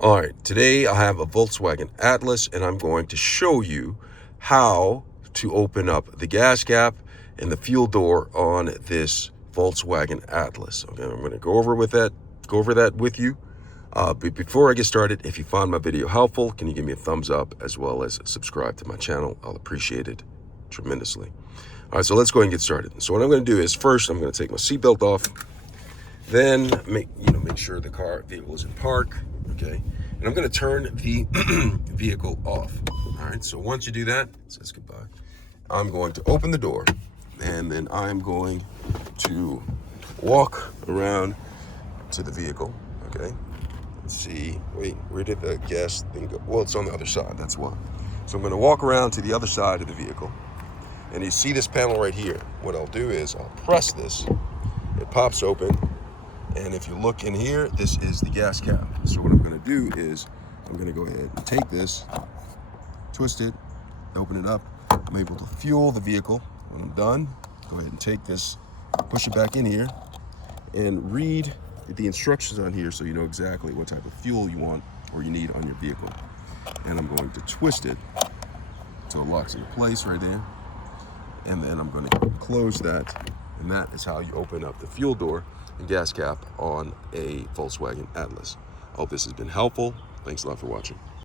All right, today I have a Volkswagen Atlas and I'm going to show you how to open up the gas cap and the fuel door on this Volkswagen Atlas. Okay, I'm going to go over that with you. But before I get started, if you found my video helpful, can you give me a thumbs up as well as subscribe to my channel? I'll appreciate it tremendously. All right, so let's go ahead and get started. So what I'm going to do is first I'm going to take my seatbelt off, then make sure the vehicle is in park. Okay, and I'm going to turn the vehicle off. All right, so once you do that, it says goodbye. I'm going to open the door, and then I'm going to walk around to the vehicle. Okay, let's see. Wait, where did the gas thing go? Well, it's on the other side. That's why. So I'm going to walk around to the other side of the vehicle, and you see this panel right here. What I'll do is I'll press this. It pops open. And if you look in here, this is the gas cap. So what I'm going to do is I'm going to go ahead and take this, twist it, open it up. I'm able to fuel the vehicle. When I'm done, go ahead and take this, push it back in here, and read the instructions on here so you know exactly what type of fuel you want or you need on your vehicle. And I'm going to twist it so it locks into place right there. And then I'm going to close that. And that is how you open up the fuel door and gas cap on a Volkswagen Atlas. I hope this has been helpful. Thanks a lot for watching.